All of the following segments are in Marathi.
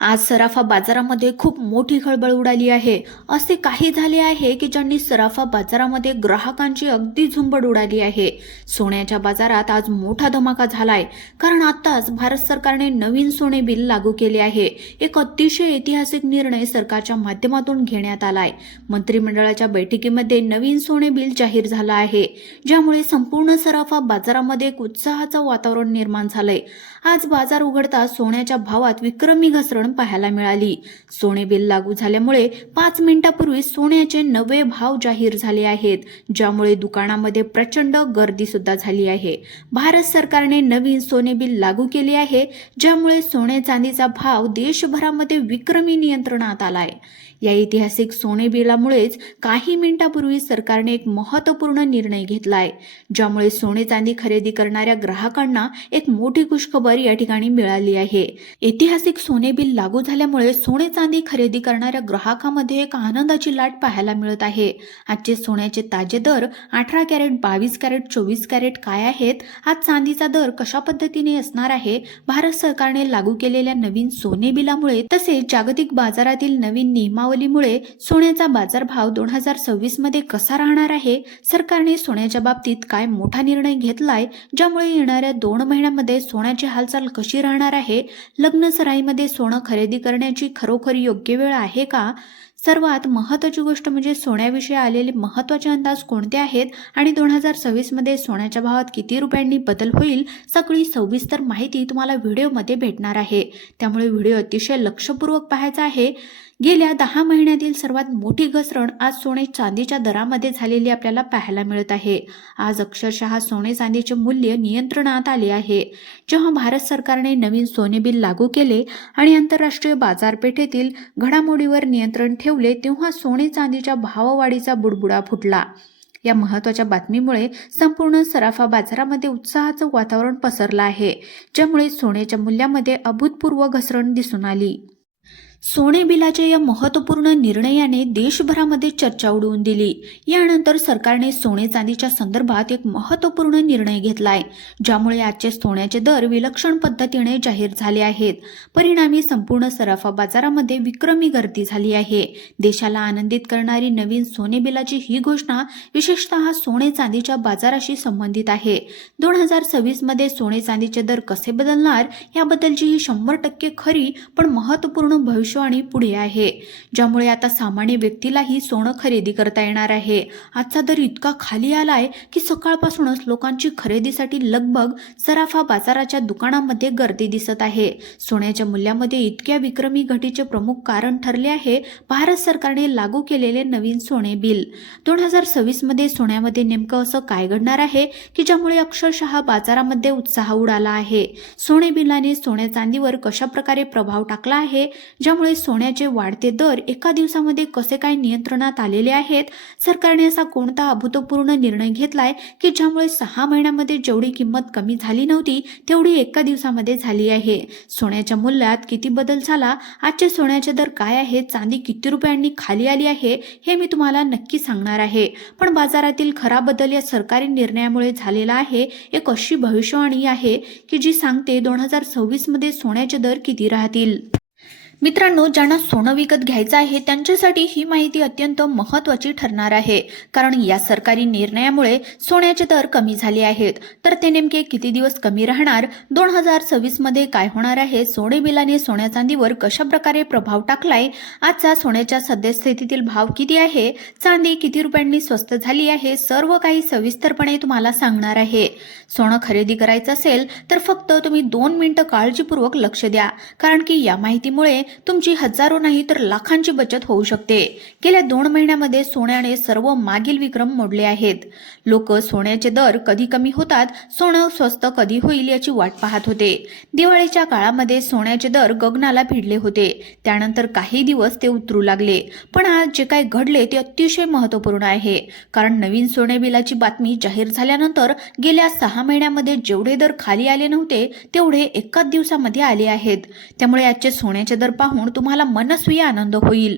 आज सराफा बाजारामध्ये खूप मोठी खळबळ उडाली आहे। असे काही झाले आहे की ज्यांनी सराफा बाजारामध्ये ग्राहकांची अगदी झुंबड उडाली आहे। सोन्याच्या बाजारात आज मोठा धमाका झालाय, कारण आताच भारत सरकारने नवीन सोने बिल लागू केले आहे। एक अतिशय ऐतिहासिक निर्णय सरकारच्या माध्यमातून घेण्यात आलाय। मंत्रिमंडळाच्या बैठकीमध्ये नवीन सोने बिल जाहीर झालं आहे, ज्यामुळे संपूर्ण सराफा बाजारामध्ये एक उत्साहाचं वातावरण निर्माण झालंय। आज बाजार उघडता सोन्याच्या भावात विक्रमी घसरण पाहायला मिळाली। सोने बिल लागू झाल्यामुळे 5 मिनिटांपूर्वी सोन्याचे नवे भाव जाहीर झाले आहेत, ज्यामुळे दुकानामध्ये प्रचंड गर्दी सुद्धा झाली आहे। भारत सरकारने नवीन सोने बिल लागू केले आहे, ज्यामुळे सोने चांदीचा भाव देशभरामध्ये विक्रमी नियंत्रणात आलाय। या ऐतिहासिक सोने बिलामुळेच काही मिनिटांपूर्वी सरकारने एक महत्त्वपूर्ण निर्णय घेतलाय, ज्यामुळे सोने चांदी खरेदी करणाऱ्या ग्राहकांना एक मोठी खुशखबर या ठिकाणी मिळाली आहे। ऐतिहासिक सोने बिल लागू झाल्यामुळे सोने चांदी खरेदी करणाऱ्या ग्राहकांमध्ये एक आनंदाची लाट पाहायला मिळत आहे। आजचे सोन्याचे ताजे दर 18 कॅरेट, 22 कॅरेट, 24 कॅरेट काय आहेत, आज चांदीचा दर कशा पद्धतीने असणार आहे, भारत सरकारने लागू केलेल्या नवीन सोने बिलामुळे तसेच जागतिक बाजारातील नवीन नियमावलीमुळे सोन्याचा बाजारभाव 2026 मध्ये कसा राहणार आहे, सरकारने सोन्याच्या बाबतीत काय मोठा निर्णय घेतलाय, ज्यामुळे येणाऱ्या 2 महिन्यांमध्ये सोन्याची हालचाल कशी राहणार आहे, लग्न सराईमध्ये सोनं खरेदी करण्याची खरोखर योग्य वेळ आहे का, सर्वात महत्त्वाची गोष्ट म्हणजे सोन्याविषयी आलेले महत्त्वाचे अंदाज कोणते आहेत आणि 2026 मध्ये सोन्याच्या भावात किती रुपयांनी बदल होईल, सगळी सविस्तर माहिती तुम्हाला व्हिडिओमध्ये भेटणार आहे। त्यामुळे व्हिडिओ अतिशय लक्षपूर्वक पाहायचा आहे। गेल्या 10 महिन्यातील सर्वात मोठी घसरण आज सोने चांदीच्या दरामध्ये झालेली आपल्याला पाहायला मिळत आहे। आज अक्षरशः सोने चांदीचे मूल्य नियंत्रणात आले आहे। जेव्हा भारत सरकारने नवीन सोने बिल लागू केले आणि आंतरराष्ट्रीय बाजारपेठेतील घडामोडीवर नियंत्रण ठेवले, तेव्हा सोने चांदीच्या भाववाढीचा बुडबुडा फुटला। या महत्त्वाच्या बातमीमुळे संपूर्ण सराफा बाजारामध्ये उत्साहाचं वातावरण पसरलं आहे, ज्यामुळे सोन्याच्या मूल्यामध्ये अभूतपूर्व घसरण दिसून आली। सोने बिलाच्या या महत्त्वपूर्ण निर्णयाने देशभरामध्ये चर्चा उडवून दिली। यानंतर सरकारने सोने चांदीच्या संदर्भात एक महत्त्वपूर्ण निर्णय घेतलाय, ज्यामुळे आजचे सोन्याचे दर विलक्षण पद्धतीने जाहीर झाले आहेत। परिणामी संपूर्ण सराफा बाजारामध्ये विक्रमी गर्दी झाली आहे। देशाला आनंदित करणारी नवीन सोने बिलाची ही घोषणा विशेषतः सोने चांदीच्या बाजाराशी संबंधित आहे। 2026 मध्ये सोने चांदीचे दर कसे बदलणार याबद्दलची ही 100% खरी पण महत्त्वपूर्ण भविष्यवाणी पुढे आहे, ज्यामुळे आता सामान्य व्यक्तीलाही सोनं खरेदी करता येणार आहे। आजचा दर इतका खाली आलाय की सकाळपासूनच लोकांची खरेदीसाठी लगबग सराफा बाजाराच्या दुकानांमध्ये गर्दी दिसत आहे। सोन्याच्या मूल्यामध्ये इतक्या विक्रमी घटीचे प्रमुख कारण ठरले आहे भारत सरकारने लागू केलेले नवीन सोने बिल। 2026 मध्ये सोन्यामध्ये नेमकं असं काय घडणार आहे की ज्यामुळे अक्षरशः बाजारामध्ये उत्साह उडाला आहे। सोने बिलाने सोन्या चांदीवर कशा प्रकारे प्रभाव टाकला आहे, ज्यामुळे सोन्याचे वाढते दर एका दिवसामध्ये कसे काय नियंत्रणात आलेले आहेत, सरकारने असा कोणता अभूतपूर्व निर्णय घेतलाय की ज्यामुळे 6 महिन्यांमध्ये जेवढी किंमत कमी झाली नव्हती तेवढी एका दिवसामध्ये झाली आहे। सोन्याच्या मूल्यात किती बदल झाला, आजचे सोन्याचे दर काय आहेत, चांदी किती रुपयांनी खाली आली आहे, हे मी तुम्हाला नक्की सांगणार आहे। पण बाजारातील खरा बदल या सरकारी निर्णयामुळे झालेला आहे। एक अशी भविष्यवाणी आहे की जी सांगते 2026 मध्ये सोन्याचे दर किती राहतील। मित्रांनो, ज्यांना सोनं विकत घ्यायचं आहे त्यांच्यासाठी ही माहिती अत्यंत महत्त्वाची ठरणार आहे, कारण या सरकारी निर्णयामुळे सोन्याचे दर कमी झाले आहेत। तर ते नेमके किती दिवस कमी राहणार, 2026 मध्ये काय होणार आहे, सोने बिलाने सोन्या चांदीवर कशा प्रकारे प्रभाव टाकलाय, आजचा सोन्याच्या सद्यस्थितीतील भाव किती आहे, चांदी किती रुपयांनी स्वस्त झाली आहे, सर्व काही सविस्तरपणे तुम्हाला सांगणार आहे। सोनं खरेदी करायचं असेल तर फक्त तुम्ही 2 मिनिटं काळजीपूर्वक लक्ष द्या, कारण की या माहितीमुळे तुमची हजारो नाही तर लाखांची बचत होऊ शकते। गेल्या 2 महिन्यामध्ये सोन्याने सर्व मागील विक्रम मोडले आहेत। लोक सोन्याचे दर कधी कमी होतात, सोनं स्वस्त कधी होईल याची वाट पाहत होते। दिवाळीच्या काळामध्ये सोन्याचे दर गगनाला भिडले होते, त्यानंतर काही दिवस ते उतरू लागले। पण आज जे काही घडले ते अतिशय महत्त्वपूर्ण आहे, कारण नवीन सोने बिलाची बातमी जाहीर झाल्यानंतर गेल्या 6 महिन्यामध्ये जेवढे दर खाली आले नव्हते तेवढे एकाच दिवसामध्ये आले आहेत। त्यामुळे आजचे सोन्याचे दर पाहून तुम्हाला मनस्वी आनंद होईल।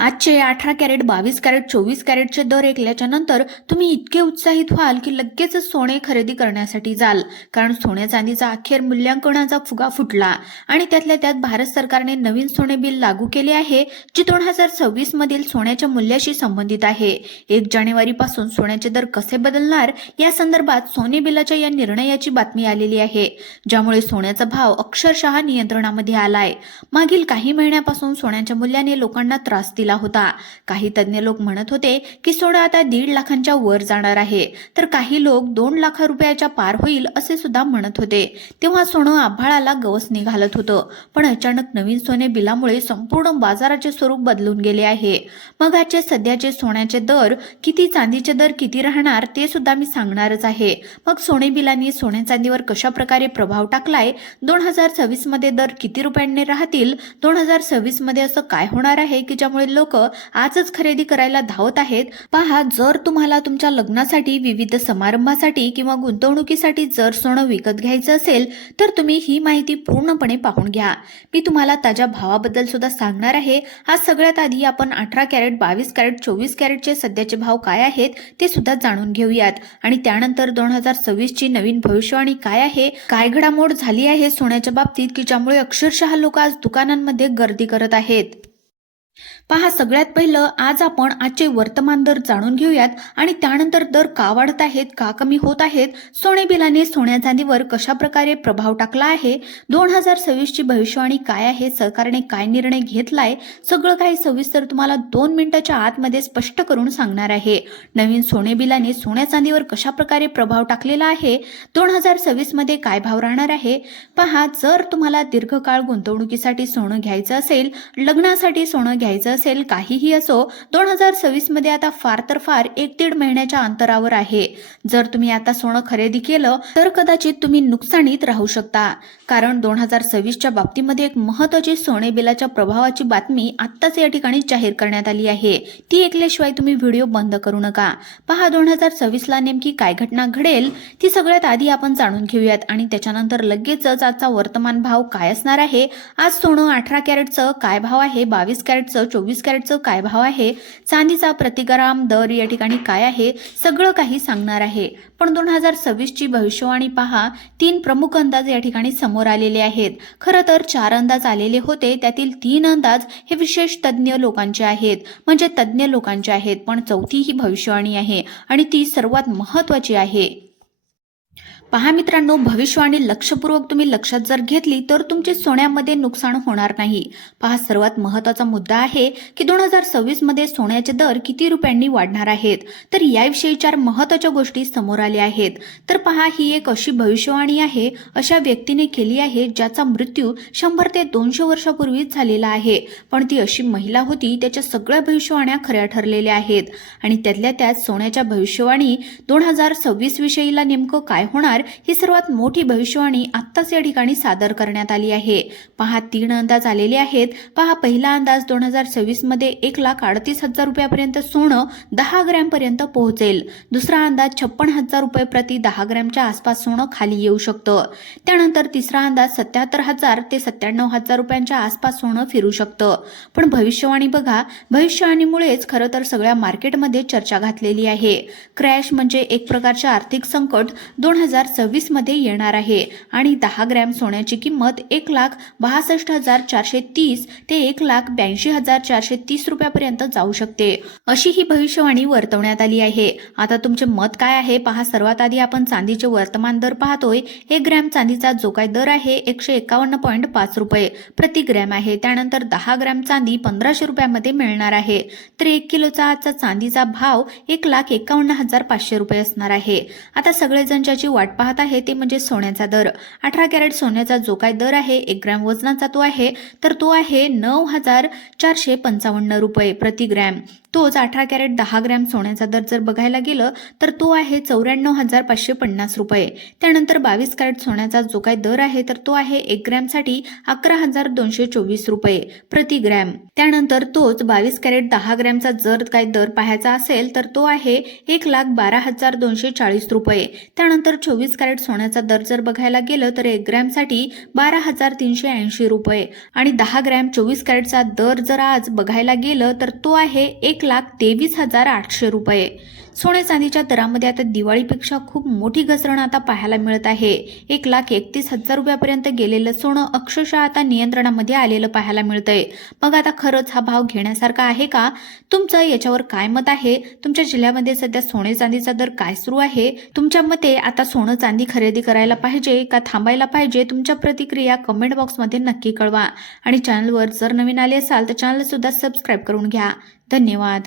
आजचे 18 कॅरेट, 22 कॅरेट, 24 कॅरेटचे दर ऐकल्याच्या नंतर तुम्ही इतके उत्साहित व्हाल की लगेचच सोने खरेदी करण्यासाठी जाल. कारण सोन्या चांदीचा अखेर मूल्यांकनाचा फुगा फुटला आणि त्यातल्या त्यात भारत सरकारने नवीन सोने बिल लागू केले आहे, जे 2026 मधील सोन्याच्या मूल्याशी संबंधित आहे. 1 जानेवारी पासून सोन्याचे दर कसे बदलणार या संदर्भात सोने बिलाच्या या निर्णयाची बातमी आलेली आहे, ज्यामुळे सोन्याचा भाव अक्षरशः नियंत्रणामध्ये आलाय. मागील काही महिन्यापासून सोन्याच्या मूल्याने लोकांना त्रास दिला होता. काही तज्ञ लोक म्हणत होते की सोनं आता 1.5 लाखांच्या वर जाणार आहे, तर काही लोक 2 लाख रुपयाच्या पार होईल असे सुद्धा म्हणत होते. तेव्हा सोनं आभाळाला गवसणी घालत होतं. पण अचानक नवीन सोने बिलामुळे संपूर्ण बाजाराचे स्वरूप बदलून गेले आहे. मग आजचे सध्याचे सोन्याचे दर किती, चांदीचे दर किती राहणार ते सुद्धा मी सांगणारच आहे. मग सोने बिलांनी सोन्या चांदीवर कशा प्रकारे प्रभाव टाकलाय, 2026 मध्ये दर किती रुपयांनी राहतील, 2026 मध्ये असं काय होणार आहे की ज्यामुळे लोक आजच खरेदी करायला धावत आहेत. पहा, जर तुम्हाला तुमच्या लग्नासाठी, विविध समारंभासाठी किंवा गुंतवणुकीसाठी जर सोनं विकत घ्यायचं असेल तर तुम्ही ही माहिती पूर्णपणे पाहून घ्या. मी तुम्हाला ताज्या भावाबद्दल सुद्धा सांगणार आहे. आज सगळ्यात आधी आपण 18 कॅरेट, 22 कॅरेट, 24 कॅरेटचे सध्याचे भाव काय आहेत ते सुद्धा जाणून घेऊयात आणि त्यानंतर 2026 ची नवीन भविष्यवाणी काय आहे, काय घडामोड झाली आहे सोन्याच्या बाबतीत की ज्यामुळे अक्षरशः लोक आज दुकानांमध्ये गर्दी करत आहेत. पहा, सगळ्यात पहिलं आज आपण आजचे वर्तमान दर जाणून घेऊयात आणि त्यानंतर दर का वाढत आहेत, का कमी होत आहेत, सोने बिलाने सोन्या चांदीवर कशा प्रकारे प्रभाव टाकला आहे, 2026 ची भविष्यवाणी काय आहे, सरकारने काय निर्णय घेतलाय, सगळं काही सविस्तर तुम्हाला 2 मिनिटाच्या आतमध्ये स्पष्ट करून सांगणार आहे. नवीन सोने बिलाने सोन्या चांदीवर कशा प्रकारे प्रभाव टाकलेला आहे, 2026 मध्ये काय भाव राहणार आहे. पहा, जर तुम्हाला दीर्घकाळ गुंतवणुकीसाठी सोनं घ्यायचं असेल, लग्नासाठी सोनं घ्यायचं असेल, काहीही असो, 2026 मध्ये आता फार तर फार 1-1.5 महिन्याच्या अंतरावर आहे. जर तुम्ही आता सोनं खरेदी केलं तर कदाचित तुम्ही नुकसानीत राहू शकता. कारण 2026च्या बाबतीमध्ये एक महत्त्वाची सोने बिलाच्या प्रभावाची बातमी आत्ताच या ठिकाणी जाहीर करण्यात आली आहे. ती ऐकल्याशिवाय तुम्ही व्हिडिओ बंद करू नका. पहा, 2026ला नेमकी काय घटना घडेल ती सगळ्यात आधी आपण जाणून घेऊयात आणि त्याच्यानंतर लगेचच आजचा वर्तमान भाव काय असणार आहे, आज सोनं 18 कॅरेटचं काय भाव आहे, 22 कॅरेटचं, 24 कॅरेटचं काय भाव आहे, चांदीचा प्रति ग्राम दर या ठिकाणी काय आहे, सगळं काही सांगणार आहे. पण 2026 ची भविष्यवाणी पहा, 3 प्रमुख अंदाज या ठिकाणी समोर आलेले आहेत. खरं तर 4 अंदाज आलेले होते, त्यातील 3 अंदाज हे विशेष तज्ञ लोकांचे आहेत, म्हणजे तज्ञ लोकांचे आहेत. पण चौथी ही भविष्यवाणी आहे आणि ती सर्वात महत्त्वाची आहे. पहा मित्रांनो, भविष्यवाणी लक्षपूर्वक तुम्ही लक्षात जर घेतली तर तुमचे सोन्यामध्ये नुकसान होणार नाही. पहा, सर्वात महत्त्वाचा मुद्दा आहे की 2026 मध्ये सोन्याचे दर किती रुपयांनी वाढणार आहेत. तर याविषयी 4 महत्त्वाच्या गोष्टी समोर आल्या आहेत. तर पहा, ही एक अशी भविष्यवाणी आहे, अशा व्यक्तीने केली आहे ज्याचा मृत्यू 100 ते 200 वर्षापूर्वीच झालेला आहे. पण ती अशी महिला होती, त्याच्या सगळ्या भविष्यवाण्या खऱ्या ठरलेल्या आहेत आणि त्यातल्या त्यात सोन्याच्या भविष्यवाणी 2026 विषयीला नेमकं काय होणार ही सर्वात मोठी भविष्यवाणी आत्ताच या ठिकाणी सादर करण्यात आली आहे. पहा, 3 अंदाज आलेले आहेत. पहा, पहिला अंदाज 2026 मध्ये 1,38,000 रुपयापर्यंत सोनं 10 ग्रॅम पर्यंत पोहोचेल. दुसरा अंदाज 56,000 रुपये प्रति 10 ग्रॅमच्या आसपास सोनं खाली येऊ शकतं. त्यानंतर तिसरा अंदाज 77,000 ते 97,000 रुपयांच्या आसपास सोनं फिरू शकतं. पण भविष्यवाणी बघा, भविष्यवाणीमुळेच खरं तर सगळ्या मार्केटमध्ये चर्चा घातलेली आहे. क्रॅश म्हणजे एक प्रकारचे आर्थिक संकट 2026 मध्ये येणार आहे आणि 10 ग्रॅम सोन्याची किंमत 1,62,430 ते 1,82,430 रुपयापर्यंत जाऊ शकते, अशी ही भविष्यवाणी वर्तवण्यात आली आहे. आता तुमचे मत काय आहे पहा. सर्वात आधी आपण चांदीचे वर्तमान दर पाहतोय. 1 ग्रॅम चांदीचा जो काय दर आहे 151.5 रुपये प्रति ग्रॅम आहे. त्यानंतर 10 ग्रॅम चांदी 1,500 रुपयामध्ये मिळणार आहे. तर 1 किलोचा आजचा चांदीचा भाव 1,51,500 रुपये असणार आहे. आता सगळेजण ज्याची वाट पाहत आहे ते म्हणजे सोन्याचा दर. 18 कॅरेट सोन्याचा जो काय दर आहे 1 ग्रॅम वजनाचा तो आहे 9,455 रुपये प्रति ग्रॅम. तोच 18 कॅरेट 10 ग्रॅम सोन्याचा दर जर बघायला गेलं तर तो आहे 94,550 रुपये. त्यानंतर 22 कॅरेट सोन्याचा जो काय दर आहे तर तो आहे 1 ग्रॅमसाठी 11,224 रुपये प्रति ग्रॅम. त्यानंतर तोच 22 कॅरेट 10 ग्रॅमचा जर काय दर पाहायचा असेल तर तो आहे 1,12,240 रुपये. त्यानंतर 24 24 कॅरेट सोन्याचा दर जर बघायला गेलं तर 1 ग्रॅमसाठी 12,380 रुपये आणि 10 ग्रॅम 24 कॅरेटचा दर जर आज बघायला गेलं तर तो आहे 1,23,800 रुपये. सोने चांदीच्या दरामध्ये आता दिवाळीपेक्षा खूप मोठी घसरण आता पाहायला मिळत आहे. 1,31,000 रुपयापर्यंत गेलेलं सोनं अक्षरशः आता नियंत्रणामध्ये आलेलं पाहायला मिळतंय. मग आता खरंच हा भाव घेण्यासारखा आहे का? तुमचं याच्यावर काय मत आहे? तुमच्या जिल्ह्यामध्ये सध्या सोने चांदीचा दर काय सुरू आहे? तुमच्या मते आता सोनं चांदी खरेदी करायला पाहिजे का थांबायला पाहिजे? तुमच्या प्रतिक्रिया कमेंट बॉक्समध्ये नक्की कळवा आणि चॅनलवर जर नवीन आले असाल तर चॅनल सुद्धा सबस्क्राईब करून घ्या. धन्यवाद.